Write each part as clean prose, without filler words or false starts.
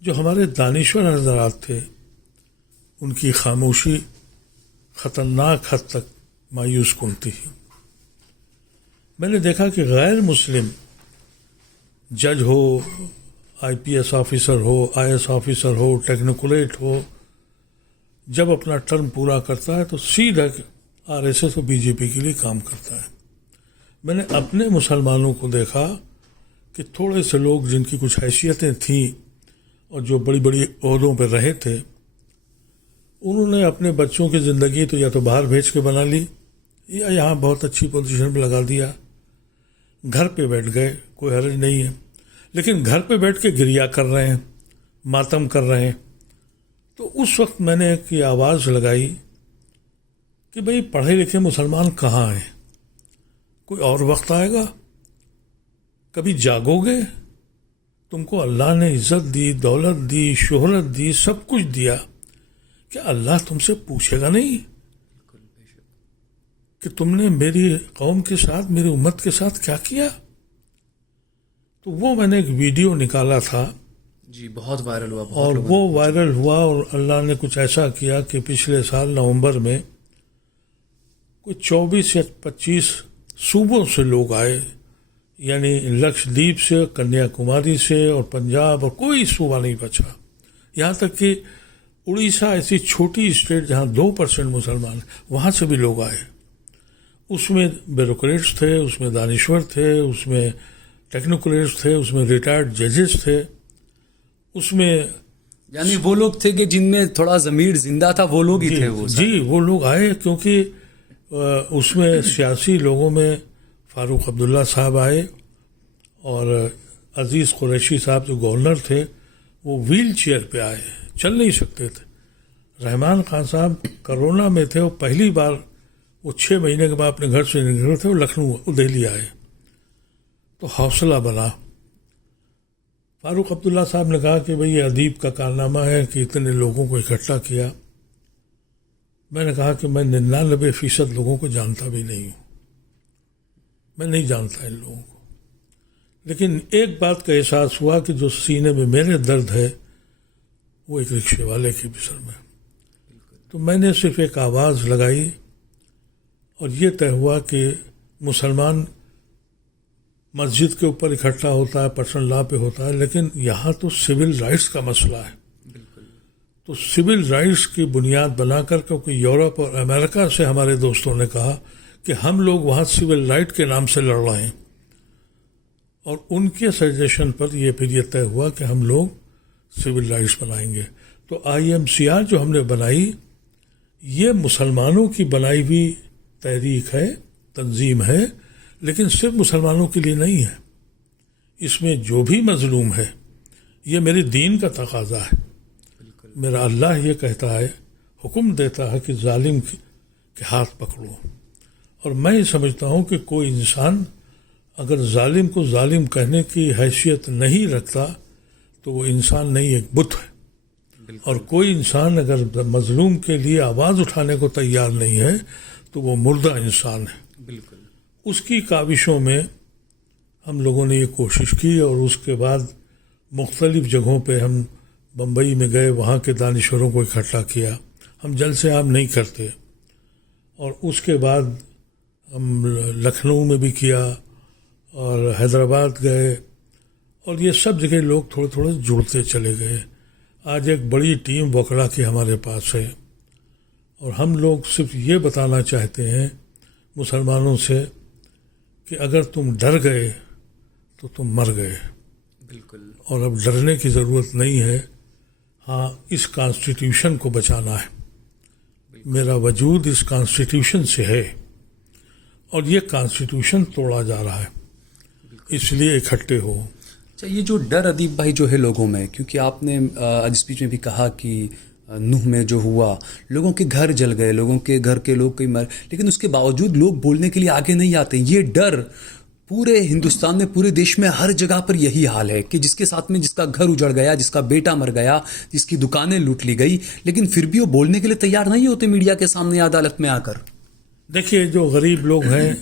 جو ہمارے دانشور حضرات تھے ان کی خاموشی خطرناک حد تک مایوس کن تھی. میں نے دیکھا کہ غیر مسلم جج ہو، آئی پی ایس آفیسر ہو، آئی ایس آفیسر ہو، ٹیکنوکریٹ ہو، جب اپنا ٹرم پورا کرتا ہے تو سیدھا آر ایس ایس اور بی جے پی کے لیے کام کرتا ہے. میں نے اپنے مسلمانوں کو دیکھا کہ تھوڑے سے لوگ جن کی کچھ حیثیتیں تھیں اور جو بڑی بڑی عہدوں پہ رہے تھے، انہوں نے اپنے بچوں کی زندگی تو یا تو باہر بھیج کے بنا لی یا یہاں بہت اچھی پوزیشن پہ لگا دیا. گھر پہ بیٹھ گئے، کوئی حرج نہیں ہے، لیکن گھر پہ بیٹھ کے گریا کر رہے ہیں، ماتم کر رہے ہیں. تو اس وقت میں نے ایک آواز لگائی کہ بھئی پڑھے لکھے مسلمان کہاں ہیں؟ کوئی اور وقت آئے گا، کبھی جاگو گے. تم کو اللہ نے عزت دی، دولت دی، شہرت دی، سب کچھ دیا، کیا اللہ تم سے پوچھے گا نہیں کہ تم نے میری قوم کے ساتھ، میری امت کے ساتھ کیا کیا؟ تو وہ میں نے ایک ویڈیو نکالا تھا جی، بہت وائرل ہوا، اور وہ وائرل ہوا، اور اللہ نے کچھ ایسا کیا کہ پچھلے سال نومبر میں کوئی 24 یا 25 صوبوں سے لوگ آئے، یعنی لکشدیپ سے، کنیا کماری سے اور پنجاب، اور کوئی صوبہ نہیں بچا. یہاں تک کہ اڑیسہ ایسی چھوٹی اسٹیٹ جہاں 2% مسلمان، وہاں سے بھی لوگ آئے. اس میں بیوروکریٹس تھے، اس میں دانشور تھے، اس میں ٹیکنوکریٹس تھے، اس میں ریٹائرڈ ججز تھے، اس میں یعنی وہ لوگ تھے کہ جن میں تھوڑا ضمیر زندہ تھا، وہ لوگ ہی تھے. وہ جی وہ لوگ آئے، کیونکہ اس میں سیاسی لوگوں میں فاروق عبداللہ صاحب آئے، اور عزیز قریشی صاحب جو گورنر تھے وہ ویل چیئر پہ آئے، چل نہیں سکتے تھے. رحمان خان صاحب کرونا میں تھے، وہ پہلی بار وہ 6 مہینے کے بعد اپنے گھر سے نکلے تھے، وہ لکھنؤ دہلی آئے. تو حوصلہ بنا. فاروق عبداللہ صاحب نے کہا کہ بھئی یہ ادیب کا کارنامہ ہے کہ اتنے لوگوں کو اکٹھا کیا. میں نے کہا کہ میں 99% لوگوں کو جانتا بھی نہیں ہوں، میں نہیں جانتا ان لوگوں کو، لیکن ایک بات کا احساس ہوا کہ جو سینے میں میرے درد ہے وہ ایک رکشے والے کے بھی سر میں. تو میں نے صرف ایک آواز لگائی اور یہ طے ہوا کہ مسلمان مسجد کے اوپر اکٹھا ہوتا ہے، پرسنل لا پہ ہوتا ہے، لیکن یہاں تو سول رائٹس کا مسئلہ ہے. تو سول رائٹس کی بنیاد بنا کر، کیونکہ یورپ اور امریکہ سے ہمارے دوستوں نے کہا کہ ہم لوگ وہاں سول رائٹ کے نام سے لڑ رہے ہیں، اور ان کے سجیشن پر یہ پھر یہ طے ہوا کہ ہم لوگ سول رائٹس بنائیں گے. تو IMCR جو ہم نے بنائی، یہ مسلمانوں کی بنائی ہوئی تحریک ہے، تنظیم ہے، لیکن صرف مسلمانوں کے لیے نہیں ہے. اس میں جو بھی مظلوم ہے، یہ میرے دین کا تقاضا ہے. میرا اللہ یہ کہتا ہے، حکم دیتا ہے کہ ظالم کے ہاتھ پکڑو. اور میں یہ سمجھتا ہوں کہ کوئی انسان اگر ظالم کو ظالم کہنے کی حیثیت نہیں رکھتا تو وہ انسان نہیں، ایک بت ہے. اور کوئی انسان اگر مظلوم کے لیے آواز اٹھانے کو تیار نہیں ہے تو وہ مردہ انسان ہے. بالکل. اس کی کاوشوں میں ہم لوگوں نے یہ کوشش کی، اور اس کے بعد مختلف جگہوں پہ ہم بمبئی میں گئے، وہاں کے دانشوروں کو اکٹھا کیا. ہم جلسے عام نہیں کرتے. اور اس کے بعد ہم لکھنؤ میں بھی کیا، اور حیدرآباد گئے، اور یہ سب جگہ لوگ تھوڑے تھوڑے جڑتے چلے گئے. آج ایک بڑی ٹیم وکلا کی ہمارے پاس ہے، اور ہم لوگ صرف یہ بتانا چاہتے ہیں مسلمانوں سے کہ اگر تم ڈر گئے تو تم مر گئے. بالکل. اور اب ڈرنے کی ضرورت نہیں ہے. ہاں، اس کانسٹیٹیوشن کو بچانا ہے. میرا وجود اس کانسٹیٹیوشن سے ہے، اور یہ کانسٹیٹیوشن توڑا جا رہا ہے، اس لیے اکٹھے ہو. اچھا، یہ جو ڈر ادیب بھائی جو ہے لوگوں میں، کیونکہ آپ نے اس بیچ میں بھی کہا کہ نوح میں جو ہوا، لوگوں کے گھر جل گئے، لوگوں کے گھر کے لوگ کئی مر، لیکن اس کے باوجود لوگ بولنے کے لیے آگے نہیں آتے. یہ ڈر پورے ہندوستان میں، پورے دیش میں ہر جگہ پر یہی حال ہے کہ جس کے ساتھ میں جس کا گھر اجڑ گیا، جس کا بیٹا مر گیا، جس کی دکانیں لوٹ لی گئی، لیکن پھر بھی وہ بولنے کے لیے تیار نہیں ہوتے میڈیا کے سامنے، عدالت میں آ کر. دیکھیے، جو غریب لوگ ہیں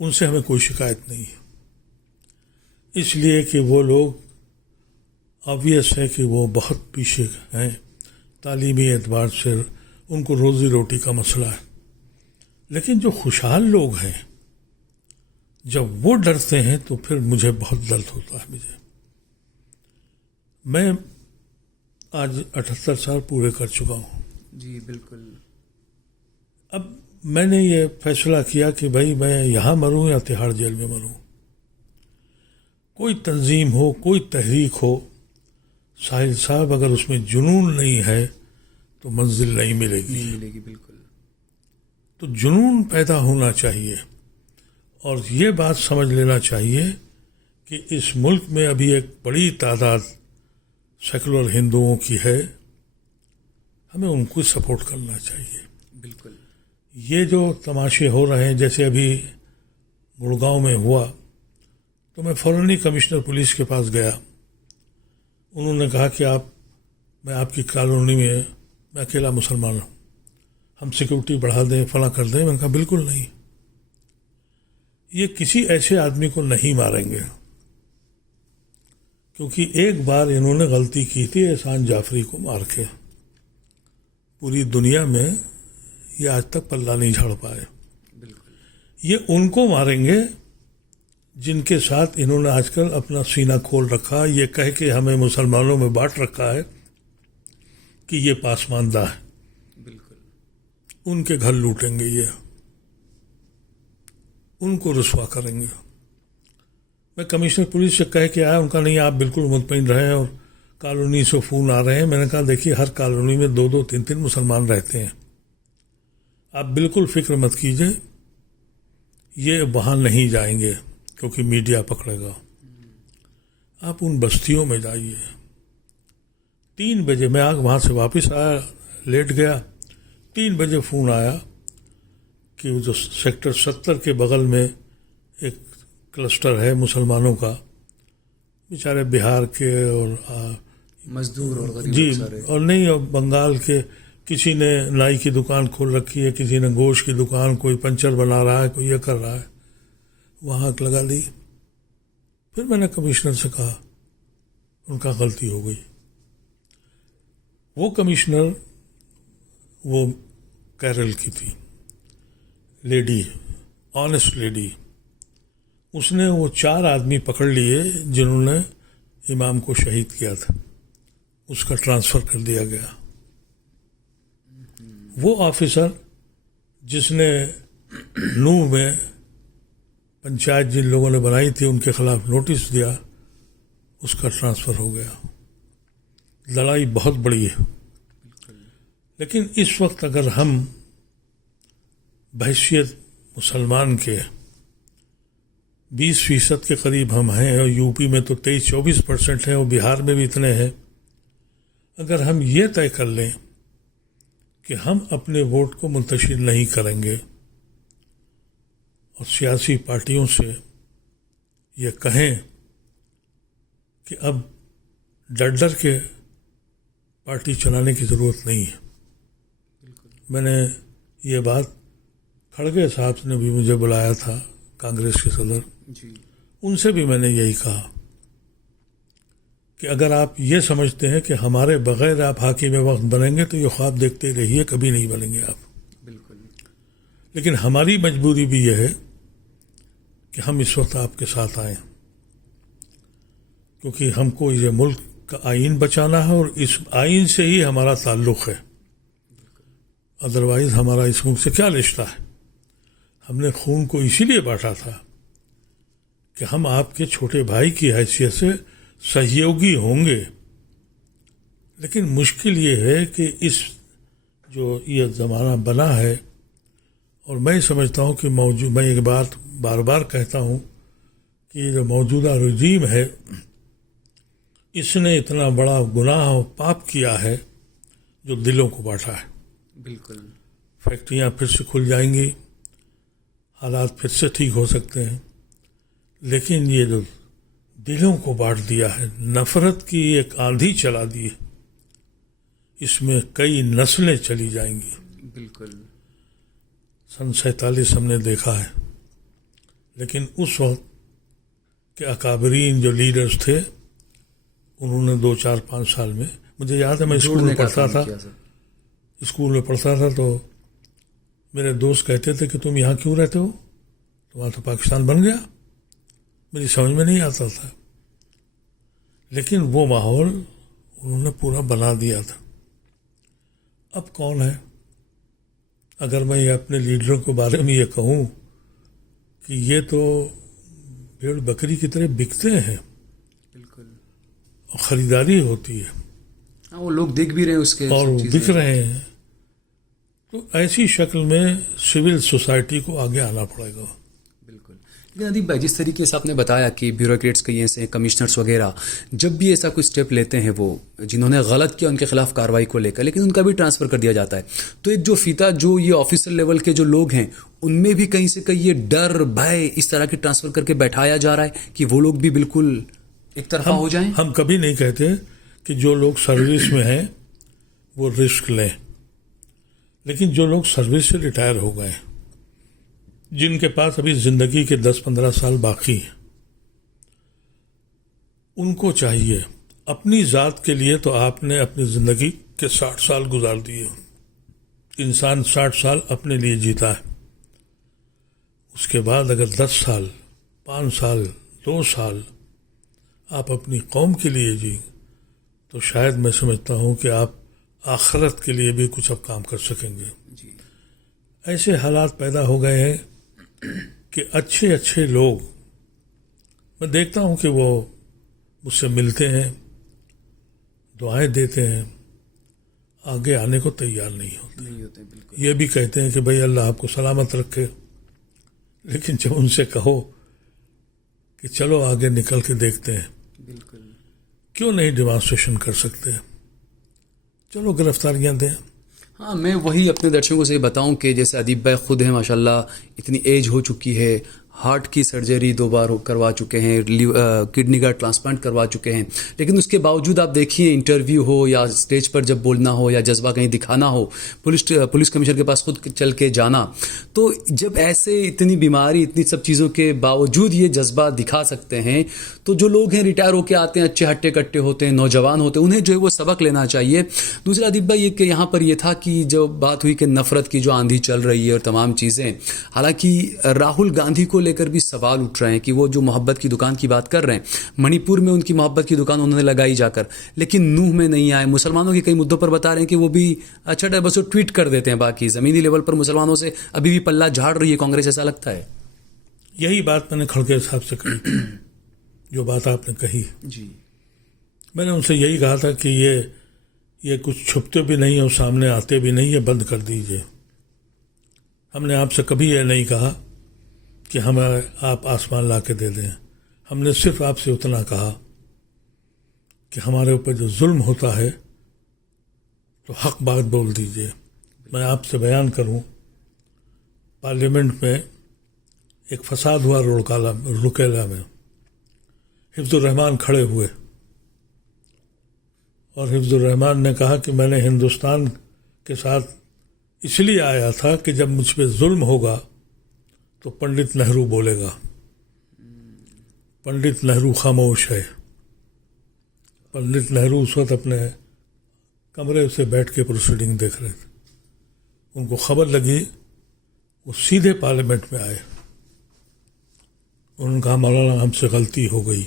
ان سے ہمیں کوئی شکایت نہیں ہے، اس لیے کہ وہ لوگ obvious ہے کہ وہ بہت پیچھے ہیں تعلیمی اعتبار سے، ان کو روزی روٹی کا مسئلہ ہے. لیکن جو خوشحال لوگ ہیں جب وہ ڈرتے ہیں تو پھر مجھے بہت درد ہوتا ہے. میں آج 78 سال پورے کر چکا ہوں. جی بالکل. اب میں نے یہ فیصلہ کیا کہ بھائی میں یہاں مروں یا تہاڑ جیل میں مروں. کوئی تنظیم ہو، کوئی تحریک ہو، ساحل صاحب اگر اس میں جنون نہیں ہے تو منزل نہیں ملے گی. بالکل. تو جنون پیدا ہونا چاہیے اور یہ بات سمجھ لینا چاہیے کہ اس ملک میں ابھی ایک بڑی تعداد سیکولر ہندوؤں کی ہے، ہمیں ان کو سپورٹ کرنا چاہیے. بالکل. یہ جو تماشے ہو رہے ہیں، جیسے ابھی گڑگاؤں میں ہوا تو میں فوراً ہی کمشنر پولیس کے پاس گیا. انہوں نے کہا کہ میں آپ کی کالونی میں اکیلا مسلمان ہوں، ہم سیکورٹی بڑھا دیں، فلاں کر دیں. میں نے کہا بالکل نہیں، یہ کسی ایسے آدمی کو نہیں ماریں گے، کیونکہ ایک بار انہوں نے غلطی کی تھی احسان جعفری کو مار کے. پوری دنیا میں یہ آج تک پلہ نہیں جھاڑ پائے. بالکل. یہ ان کو ماریں گے جن کے ساتھ انہوں نے آج کل اپنا سینہ کھول رکھا، یہ کہہ کے ہمیں مسلمانوں میں بانٹ رکھا ہے کہ یہ پاسماندہ ہے. بالکل. ان کے گھر لوٹیں گے، یہ ان کو رسوا کریں گے. میں کمشنر پولیس سے کہہ کے آیا، ان کا نہیں، آپ بالکل مطمئن رہیں. اور کالونی سے فون آ رہے ہیں. میں نے کہا دیکھیے ہر کالونی میں 2 3 مسلمان رہتے ہیں، آپ بالکل فکر مت کیجیے، یہ وہاں نہیں جائیں گے کیونکہ میڈیا پکڑے گا. آپ ان بستیوں میں جائیے. 3 بجے میں وہاں سے واپس آیا، لیٹ گیا. 3 بجے فون آیا کہ وہ جو سیکٹر 70 کے بغل میں ایک کلسٹر ہے مسلمانوں کا، بیچارے بہار کے اور مزدور اور غریب جی سارے. اور نہیں، اور بنگال کے، کسی نے نائی کی دکان کھول رکھی ہے، کسی نے گوشت کی دکان، کوئی پنچر بنا رہا ہے، کوئی یہ کر رہا ہے، وہاں آگ لگا دی. پھر میں نے کمشنر سے کہا ان کا غلطی ہو گئی. وہ کمشنر وہ کیرل کی تھی، لیڈی، آنیسٹ لیڈی. اس نے وہ 4 آدمی پکڑ لیے جنہوں نے امام کو شہید کیا تھا، اس کا ٹرانسفر کر دیا گیا. وہ آفیسر جس نے نوح میں پنچایت جن لوگوں نے بنائی تھی ان کے خلاف نوٹس دیا، اس کا ٹرانسفر ہو گیا. لڑائی بہت بڑی ہے. لیکن اس وقت اگر ہم بحیثیت مسلمان کے 20% کے قریب ہم ہیں، اور یو پی میں تو 23-24% ہیں، اور بہار میں بھی اتنے ہیں. اگر ہم یہ طے کر لیں کہ ہم اپنے ووٹ کو منتشر نہیں کریں گے اور سیاسی پارٹیوں سے یہ کہیں کہ اب ڈر کے پارٹی چلانے کی ضرورت نہیں ہے. میں نے یہ بات کھڑگے صاحب نے بھی مجھے بلایا تھا، کانگریس کے صدر، جی. ان سے بھی میں نے یہی کہا کہ اگر آپ یہ سمجھتے ہیں کہ ہمارے بغیر آپ حاکم وقت بنیں گے تو یہ خواب دیکھتے رہیے، کبھی نہیں بنیں گے آپ. بالکل. لیکن ہماری مجبوری بھی یہ ہے کہ ہم اس وقت آپ کے ساتھ آئیں، کیونکہ ہم کو یہ ملک کا آئین بچانا ہے اور اس آئین سے ہی ہمارا تعلق ہے. ادروائز ہمارا اس ملک سے کیا رشتہ ہے؟ ہم نے خون کو اسی لیے بانٹا تھا کہ ہم آپ کے چھوٹے بھائی کی حیثیت سے سہیوگی ہوں گے. لیکن مشکل یہ ہے کہ اس جو یہ زمانہ بنا ہے، اور میں سمجھتا ہوں کہ میں ایک بات بار بار کہتا ہوں کہ یہ جو موجودہ رجیم ہے، اس نے اتنا بڑا گناہ و پاپ کیا ہے جو دلوں کو بانٹا ہے. بالکل. فیکٹریاں پھر سے کھل جائیں گی، حالات پھر سے ٹھیک ہو سکتے ہیں، لیکن یہ جو دلوں کو بانٹ دیا ہے، نفرت کی ایک آندھی چلا دی ہے، اس میں کئی نسلیں چلی جائیں گی. بالکل. 47 ہم نے دیکھا ہے، لیکن اس وقت کے اکابرین جو لیڈرز تھے انہوں نے 2-4-5 سال میں. مجھے یاد ہے میں اسکول میں پڑھتا تھا تو میرے دوست کہتے تھے کہ تم یہاں کیوں رہتے ہو؟ تو وہاں تو پاکستان بن گیا. میری سمجھ میں نہیں آتا تھا، لیکن وہ ماحول انہوں نے پورا بنا دیا تھا. اب کون ہے؟ اگر میں یہ اپنے لیڈروں کے بارے میں یہ کہوں کہ یہ تو بھیڑ بکری کی طرح بکتے ہیں، بالکل، اور خریداری ہوتی ہے، وہ لوگ دیکھ بھی رہے ہیں اس کے اور وہ بک رہے ہیں. تو ایسی شکل میں سول سوسائٹی کو آگے آنا پڑے گا. بالکل. لیکن ادیب بھائی، جس طریقے سے آپ نے بتایا کہ بیوروکریٹس کئی ایسے کمشنرس وغیرہ جب بھی ایسا کوئی اسٹیپ لیتے ہیں، وہ جنہوں نے غلط کیا ان کے خلاف کارروائی کو لے کر، لیکن ان کا بھی ٹرانسفر کر دیا جاتا ہے. تو ایک جو فیتا جو یہ آفیسر لیول کے جو لوگ ہیں ان میں بھی کہیں سے کہیں یہ ڈر بھے اس طرح کی ٹرانسفر کر کے بیٹھایا جا رہا ہے کہ وہ لوگ بھی بالکل ایک طرفہ ہو جائیں. ہم کبھی نہیں کہتے کہ جو لوگ سروس میں ہیں وہ رسک لیں، لیکن جو لوگ سروس سے ریٹائر ہو گئے، جن کے پاس ابھی زندگی کے 10-15 سال باقی ہیں، ان کو چاہیے. اپنی ذات کے لیے تو آپ نے اپنی زندگی کے 60 سال گزار دیے. انسان 60 سال اپنے لیے جیتا ہے. اس کے بعد اگر 10 سال 5 سال 2 سال آپ اپنی قوم کے لیے جی، تو شاید میں سمجھتا ہوں کہ آپ آخرت کے لیے بھی کچھ اب کام کر سکیں گے. جی. ایسے حالات پیدا ہو گئے ہیں کہ اچھے لوگ، میں دیکھتا ہوں کہ وہ مجھ سے ملتے ہیں، دعائیں دیتے ہیں، آگے آنے کو تیار نہیں ہوتے. بالکل. یہ بھی کہتے ہیں کہ بھئی اللہ آپ کو سلامت رکھے، لیکن جب ان سے کہو کہ چلو آگے نکل کے دیکھتے ہیں، بالکل، کیوں نہیں ڈیمانسٹریشن کر سکتے، چلو گرفتاریاں دیں. ہاں، میں وہی اپنے درشکوں سے بتاؤں کہ جیسے ادیب بھائی خود ہیں ماشاءاللہ، اتنی ایج ہو چکی ہے، ہارٹ کی سرجری 2 بار کروا چکے ہیں، کڈنی کا ٹرانسپلانٹ کروا چکے ہیں، لیکن اس کے باوجود آپ دیکھیے انٹرویو ہو یا اسٹیج پر جب بولنا ہو یا جذبہ کہیں دکھانا ہو، پولیس کمشنر کے پاس خود چل کے جانا، تو جب ایسے اتنی بیماری اتنی سب چیزوں کے باوجود یہ جذبہ دکھا سکتے ہیں، تو جو لوگ ہیں ریٹائر ہو کے آتے ہیں، اچھے ہٹے کٹے ہوتے ہیں، نوجوان ہوتے ہیں، انہیں جو ہے وہ سبق لینا چاہیے. دوسرا ادیب بھائی یہ کہ یہاں پر یہ تھا کہ جو بات ہوئی کہ نفرت کی جو آندھی چل رہی ہے اور تمام چیزیں، حالانکہ راہل گاندھی کو لے کر بھی سوال اٹھ رہے ہیں کہ وہ جو محبت کی دکان کی بات کر رہے ہیں، منی پور میں ان کی محبت کی دکان انہوں نے لگائی جا کر، لیکن نوح میں نہیں آئے. مسلمانوں کے کئی مدعوں پر بتا رہے ہیں کہ وہ بھی اچھا بس وہ ٹویٹ کر دیتے ہیں، باقی زمینی لیول پر مسلمانوں سے ابھی بھی پلہ جھاڑ رہی ہے کانگریس، ایسا لگتا ہے. یہی بات میں نے کھڑگے صاحب سے کہی، جو بات آپ نے کہی جی، میں نے ان سے یہی کہا تھا کہ یہ کچھ چھپتے بھی نہیں اور سامنے آتے بھی نہیں، یہ بند کر دیجئے. ہم نے آپ سے کبھی یہ نہیں کہا کہ ہمیں آپ آسمان لا کے دے دیں. ہم نے صرف آپ سے اتنا کہا کہ ہمارے اوپر جو ظلم ہوتا ہے تو حق بات بول دیجئے. میں آپ سے بیان کروں، پارلیمنٹ میں ایک فساد ہوا رکیلا میں، حفظ الرحمان کھڑے ہوئے اور حفظ الرحمان نے کہا کہ میں نے ہندوستان کے ساتھ اس لیے آیا تھا کہ جب مجھ پہ ظلم ہوگا تو پنڈت نہرو بولے گا. پنڈت نہرو خاموش ہے. پنڈت نہرو اس وقت اپنے کمرے سے بیٹھ کے پروسیڈنگ دیکھ رہے تھے. ان کو خبر لگی، وہ سیدھے پارلیمنٹ میں آئے. انہوں نے کہا مولانا ہم سے غلطی ہو گئی،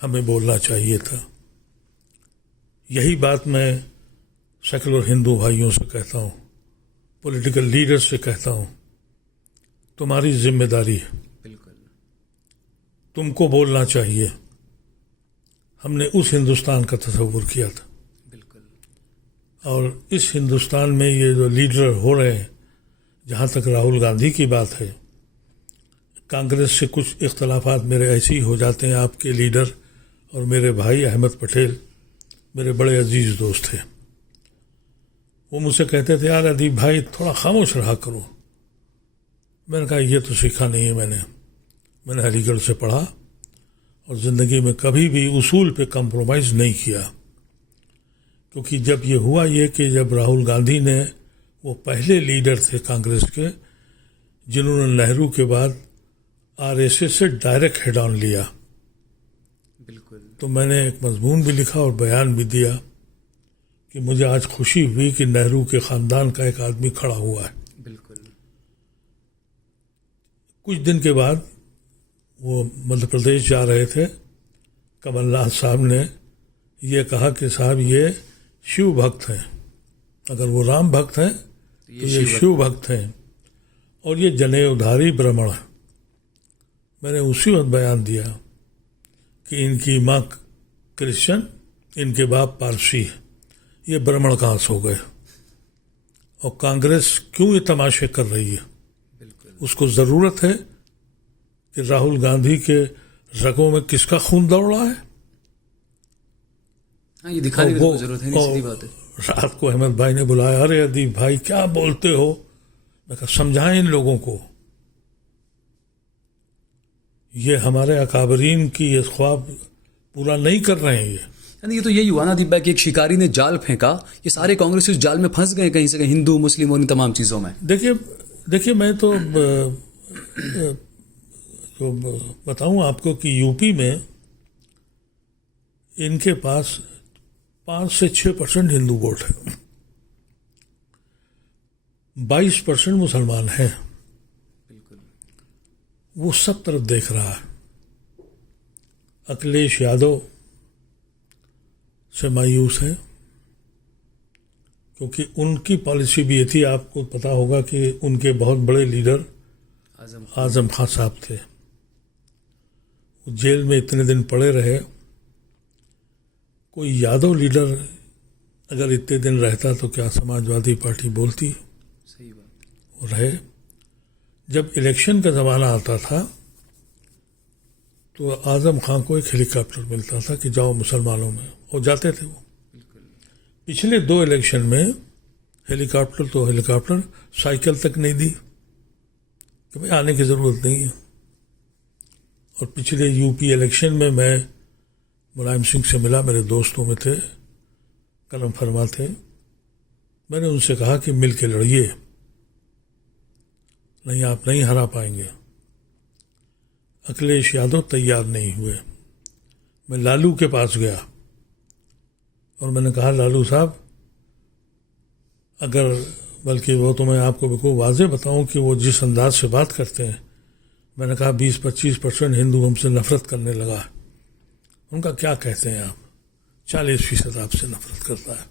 ہمیں بولنا چاہیے تھا. یہی بات میں سیکولر ہندو بھائیوں سے کہتا ہوں، پولیٹیکل لیڈر سے کہتا ہوں، تمہاری ذمہ داری ہے، بالکل، تم کو بولنا چاہیے. ہم نے اس ہندوستان کا تصور کیا تھا، بالکل، اور اس ہندوستان میں یہ جو لیڈر ہو رہے ہیں، جہاں تک راہل گاندھی کی بات ہے، کانگریس سے کچھ اختلافات میرے ایسے ہی ہو جاتے ہیں. آپ کے لیڈر اور میرے بھائی احمد پٹیل میرے بڑے عزیز دوست تھے. وہ مجھ سے کہتے تھے یار ادیب بھائی تھوڑا خاموش رہا کرو. میں نے کہا یہ تو سیکھا نہیں ہے میں نے علی گڑھ سے پڑھا اور زندگی میں کبھی بھی اصول پہ کمپرومائز نہیں کیا. کیونکہ جب یہ ہوا یہ کہ جب راہل گاندھی نے، وہ پہلے لیڈر تھے کانگریس کے جنہوں نے نہرو کے بعد RSS سے ڈائریکٹ ہیڈ آن لیا. بالکل، تو میں نے ایک مضمون بھی لکھا اور بیان بھی دیا کہ مجھے آج خوشی ہوئی کہ نہرو کے خاندان کا ایک آدمی کھڑا ہوا ہے. بالکل. کچھ دن کے بعد وہ مدھیہ پردیش جا رہے تھے. کمل ناتھ صاحب نے یہ کہا کہ صاحب یہ شیو بھکت ہیں، اگر وہ رام بھکت ہیں تو یہ شیو بھکت ہیں، اور یہ جنیودھاری برہمن ہیں. میں نے اسی وقت بیان دیا کہ ان کی ماں کرسچن، ان کے باپ پارسی ہے، یہ برہمن کہاں سے ہو گئے، اور کانگریس کیوں یہ تماشے کر رہی ہے. اس کو ضرورت ہے کہ راہل گاندھی کے رگوں میں کس کا خون دوڑ رہا ہے. ہاں یہ دکھانے کی تو ضرورت ہے، نہیں سیدھی بات ہے. رات کو احمد بھائی نے بلایا، ارے ادیب بھائی کیا بولتے ہو؟ میں کہا سمجھائیں ان لوگوں کو، یہ ہمارے اکابرین کی یہ خواب پورا نہیں کر رہے ہیں. یہ تو یہی ہوا نا دیپ بھائی کہ ایک شکاری نے جال پھینکا، یہ سارے کانگریسی اس جال میں پھنس گئے کہیں سے کہیں، ہندو مسلم اور ان تمام چیزوں میں. دیکھیے میں تو بتاؤں آپ کو کہ یو پی میں ان کے پاس 5 سے 6% ہندو ووٹ ہے، 22% مسلمان ہیں. وہ سب طرف دیکھ رہا ہے. اکھلیش یادو سے مایوس ہے کیونکہ ان کی پالیسی بھی یہ تھی. آپ کو پتا ہوگا کہ ان کے بہت بڑے لیڈر اعظم خان صاحب تھے، وہ جیل میں اتنے دن پڑے رہے. کوئی یادو لیڈر اگر اتنے دن رہتا تو کیا سماجوادی پارٹی بولتی؟ صحیح بات. وہ رہے. جب الیکشن کا زمانہ آتا تھا تو اعظم خان کو ایک ہیلی کاپٹر ملتا تھا کہ جاؤ مسلمانوں میں، اور جاتے تھے. وہ پچھلے 2 الیکشن میں ہیلی کاپٹر سائیکل تک نہیں دی کہ بھائی آنے کی ضرورت نہیں ہے. اور پچھلے یو پی الیکشن میں ملائم سنگھ سے ملا، میرے دوستوں میں تھے، قلم فرما تھے. میں نے ان سے کہا کہ مل کے لڑیے، نہیں آپ نہیں ہرا پائیں گے. اکھلیش یادو تیار نہیں ہوئے. میں لالو کے پاس گیا اور میں نے کہا لالو صاحب اگر، بلکہ وہ تو میں آپ کو بالکل واضح بتاؤں کہ وہ جس انداز سے بات کرتے ہیں، میں نے کہا 20-25% ہندو ہم سے نفرت کرنے لگا. ان کا کیا کہتے ہیں آپ؟ 40% آپ سے نفرت کرتا ہے.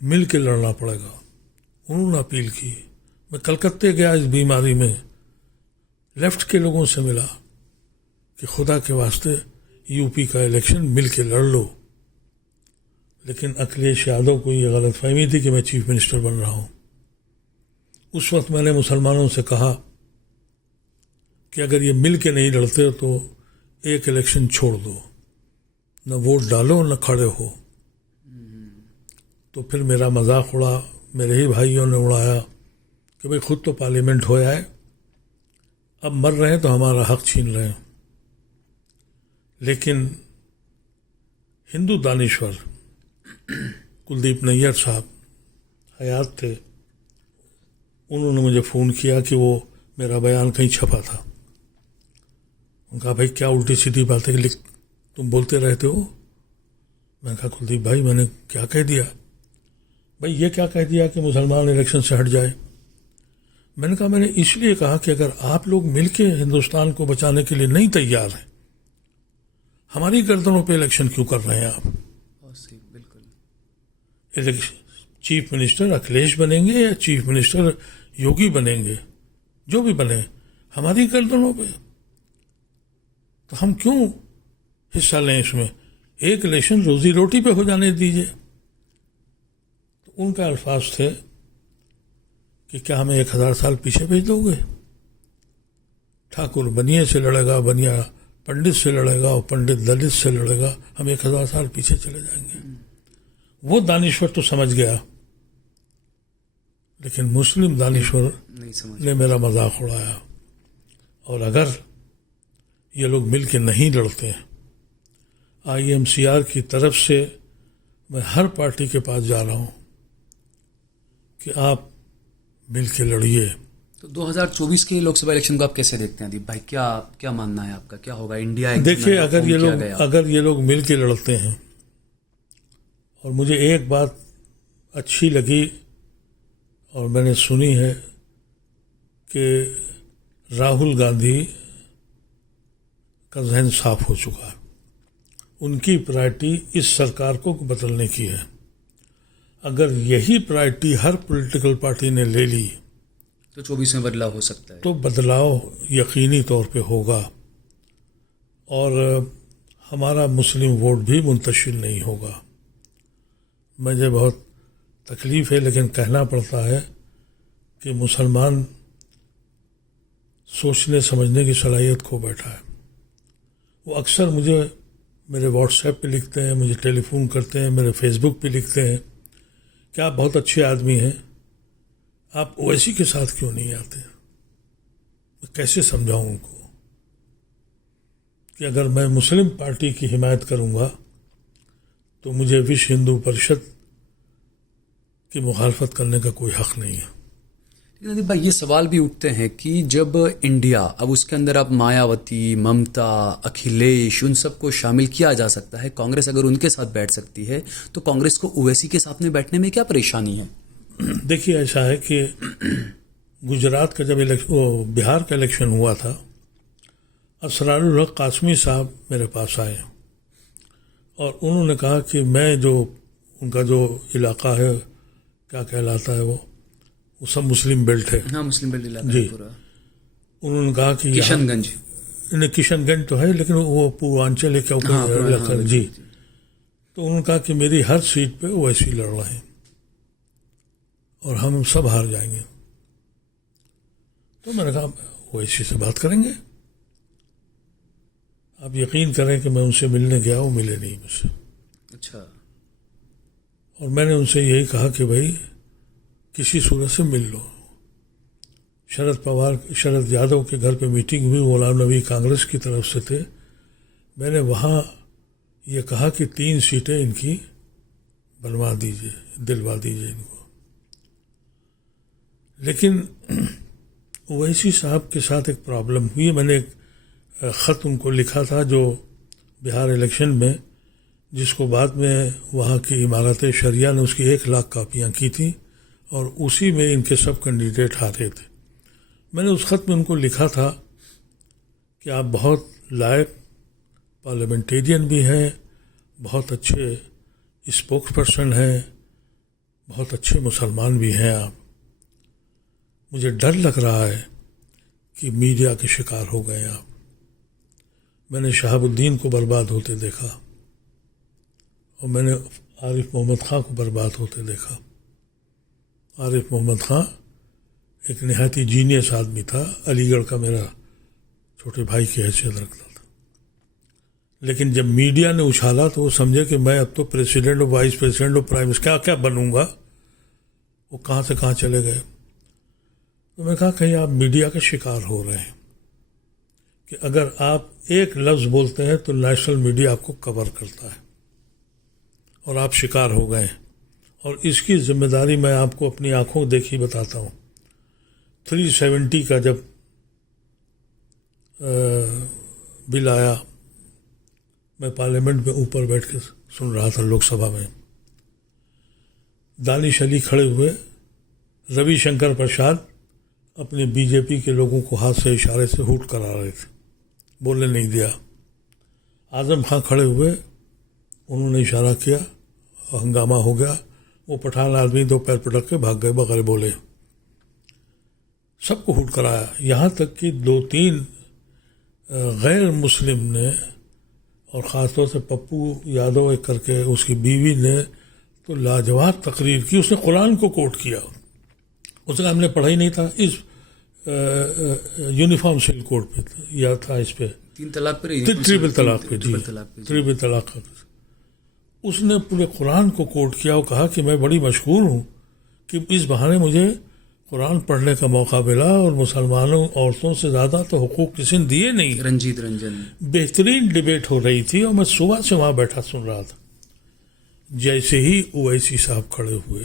مل کے لڑنا پڑے گا. انہوں نے اپیل کی. میں کلکتے گیا اس بیماری میں، لیفٹ کے لوگوں سے ملا کہ خدا کے واسطے یو پی کا الیکشن مل کے لڑ لو. لیکن اکھلیش یادو کو یہ غلط فہمی تھی کہ میں چیف منسٹر بن رہا ہوں. اس وقت میں نے مسلمانوں سے کہا کہ اگر یہ مل کے نہیں لڑتے تو ایک الیکشن چھوڑ دو، نہ ووٹ ڈالو نہ کھڑے ہو. تو پھر میرا مذاق اڑا، میرے ہی بھائیوں نے اڑایا کہ بھئی خود تو پارلیمنٹ ہویا ہے، اب مر رہے ہیں تو ہمارا حق چھین رہے ہیں. لیکن ہندو دانشور کلدیپ نیر صاحب حیات تھے، انہوں نے مجھے فون کیا کہ وہ میرا بیان کہیں چھپا تھا. ان کہا بھائی کیا الٹی سیدھی باتیں لکھ تم بولتے رہتے ہو. میں نے کہا کلدیپ بھائی میں نے کیا کہہ دیا؟ بھائی یہ کیا کہہ دیا کہ مسلمان الیکشن سے ہٹ جائے. میں نے کہا میں نے اس لیے کہا کہ اگر آپ لوگ مل کے ہندوستان کو بچانے کے لیے نہیں تیار ہیں، ہماری گردنوں پہ الیکشن کیوں کر رہے ہیں آپ؟ بالکل. چیف منسٹر اکھلیش بنیں گے یا چیف منسٹر یوگی بنیں گے، جو بھی بنے، ہماری گردنوں پہ. تو ہم کیوں حصہ لیں اس میں؟ ایک الیکشن روزی روٹی پہ ہو جانے دیجیے. تو ان کا الفاظ تھے کہ کیا ہمیں 1000 سال پیچھے بھیج دو گے؟ ٹھاکر بنیے سے لڑے گا، بنیا پنڈت سے لڑے گا، اور پنڈت دلت سے لڑے گا، ہم 1000 سال پیچھے چلے جائیں گے. وہ دانشور تو سمجھ گیا، لیکن مسلم دانشور نے میرا مذاق اڑایا. اور اگر یہ لوگ مل کے نہیں لڑتے ہیں، IMCR کی طرف سے میں ہر پارٹی کے پاس جا رہا ہوں کہ آپ مل کے لڑیے. تو 2024 کے لوک سبھا الیکشن کو آپ کیسے دیکھتے ہیں ادیب بھائی؟ کیا ماننا ہے آپ کا؟ کیا ہوگا؟ انڈیا دیکھیے، اگر یہ لوگ مل کے لڑتے ہیں، اور مجھے ایک بات اچھی لگی اور میں نے سنی ہے کہ راہل گاندھی کا ذہن صاف ہو چکا ہے، ان کی پرائرٹی اس سرکار کو بدلنے کی ہے۔ اگر یہی پرائرٹی ہر پولیٹیکل پارٹی نے لے لی تو 24 میں بدلاؤ ہو سکتا ہے، تو بدلاؤ یقینی طور پہ ہوگا، اور ہمارا مسلم ووٹ بھی منتشر نہیں ہوگا۔ مجھے بہت تکلیف ہے، لیکن کہنا پڑتا ہے کہ مسلمان سوچنے سمجھنے کی صلاحیت کھو بیٹھا ہے۔ وہ اکثر مجھے میرے واٹس ایپ پہ لکھتے ہیں، مجھے ٹیلی فون کرتے ہیں، میرے فیس بک پہ لکھتے ہیں کہ آپ بہت اچھے آدمی ہیں، آپ اویسی کے ساتھ کیوں نہیں آتے؟ میں کیسے سمجھاؤں ان کو کہ اگر میں مسلم پارٹی کی حمایت کروں گا تو مجھے وشو ہندو پریشد کی مخالفت کرنے کا کوئی حق نہیں ہے۔ لیکن ادیب بھائی، یہ سوال بھی اٹھتے ہیں کہ جب انڈیا، اب اس کے اندر اب مایاوتی، ممتا، اکھلیش، ان سب کو شامل کیا جا سکتا ہے، کانگریس اگر ان کے ساتھ بیٹھ سکتی ہے تو کانگریس کو اویسی کے ساتھ میں بیٹھنے میں کیا پریشانی ہے؟ دیکھیے، ایسا ہے کہ گجرات کا جب بہار کا الیکشن ہوا تھا، اسرار الحق قاسمی صاحب میرے پاس آئے اور انہوں نے کہا کہ میں جو ان کا جو علاقہ ہے، کیا کہلاتا ہے وہ سب مسلم بیلٹ ہے، ہاں مسلم بیلٹ علاقہ جی، پورا، انہوں نے کہا کہ کشن گنج، کشن گنج تو ہے لیکن وہ پوروانچل ہے، کیا علاقہ ہے، جی۔ تو انہوں نے کہا کہ میری ہر سیٹ پہ اویسی لڑ رہے ہیں اور ہم سب ہار جائیں گے۔ تو میں نے کہا اویسی سے بات کریں گے۔ آپ یقین کریں کہ میں ان سے ملنے گیا، وہ ملے نہیں مجھ سے۔ اچھا۔ اور میں نے ان سے یہی کہا کہ بھائی کسی صورت سے مل لو۔ شرد یادو کے گھر پہ میٹنگ ہوئی، غلام نبی کانگریس کی طرف سے تھے، میں نے وہاں یہ کہا کہ 3 سیٹیں ان کی بنوا دیجیے، دلوا دیجیے ان کو۔ لیکن اویسی صاحب کے ساتھ ایک پرابلم ہوئی۔ میں نے ایک خط ان کو لکھا تھا جو بہار الیکشن میں، جس کو بعد میں وہاں کی عمارت شریعہ نے اس کی 1 لاکھ کاپیاں کی تھیں، اور اسی میں ان کے سب کینڈیڈیٹ ہارے تھے۔ میں نے اس خط میں ان کو لکھا تھا کہ آپ بہت لائق پارلیمنٹیرین بھی ہیں، بہت اچھے اسپوکس پرسن ہیں، بہت اچھے مسلمان بھی ہیں آپ۔ مجھے ڈر لگ رہا ہے کہ میڈیا کے شکار ہو گئے آپ۔ میں نے شہاب الدین کو برباد ہوتے دیکھا، اور میں نے عارف محمد خان کو برباد ہوتے دیکھا۔ عارف محمد خان ایک نہایتی جینیس آدمی تھا، علی گڑھ کا میرا چھوٹے بھائی کی حیثیت رکھتا تھا، لیکن جب میڈیا نے اچھالا تو وہ سمجھے کہ میں اب تو پریسیڈنٹ اور وائس پریسیڈنٹ اور پرائم منسٹر کیا بنوں گا، وہ کہاں سے کہاں چلے گئے۔ تو میں کہا کہیں آپ میڈیا کا شکار ہو رہے ہیں کہ اگر آپ ایک لفظ بولتے ہیں تو نیشنل میڈیا آپ کو کور کرتا ہے، اور آپ شکار ہو گئے ہیں۔ اور اس کی ذمہ داری میں آپ کو اپنی آنکھوں دیکھی بتاتا ہوں۔ 370 کا جب بل آیا، میں پارلیمنٹ میں اوپر بیٹھ کے سن رہا تھا، لوک سبھا میں دانش علی کھڑے ہوئے، روی شنکر پرساد اپنے بی جے پی کے لوگوں کو ہاتھ سے اشارے سے ہوٹ کرا رہے تھے، بولنے نہیں دیا۔ اعظم خان کھڑے ہوئے، انہوں نے اشارہ کیا، ہنگامہ ہو گیا۔ وہ پٹھان آدمی 2 پیر پٹک کے بھاگ گئے بغیر بولے، سب کو ہوٹ کرایا۔ یہاں تک کہ 2-3 غیر مسلم نے، اور خاص طور سے پپو یادو ایک کر کے اس کی بیوی نے تو لاجواب تقریر کی۔ اس نے قرآن کو کوٹ کیا، اس نے ہم نے پڑھا ہی نہیں تھا، اس یونیفارم سول کوڈ پہ یا تھا، اس پہ 3 طلاق پہ، ٹرپل طلاق پہ، جی ٹرپل طلاق۔ اس نے پورے قرآن کو کوٹ کیا اور کہا کہ میں بڑی مشکور ہوں کہ اس بہانے مجھے قرآن پڑھنے کا موقع ملا، اور مسلمانوں عورتوں سے زیادہ تو حقوق کسی نے دیے نہیں۔ رنجیت رنجن بہترین ڈیبیٹ ہو رہی تھی، اور میں صبح سے وہاں بیٹھا سن رہا تھا۔ جیسے ہی اویسی صاحب کھڑے ہوئے،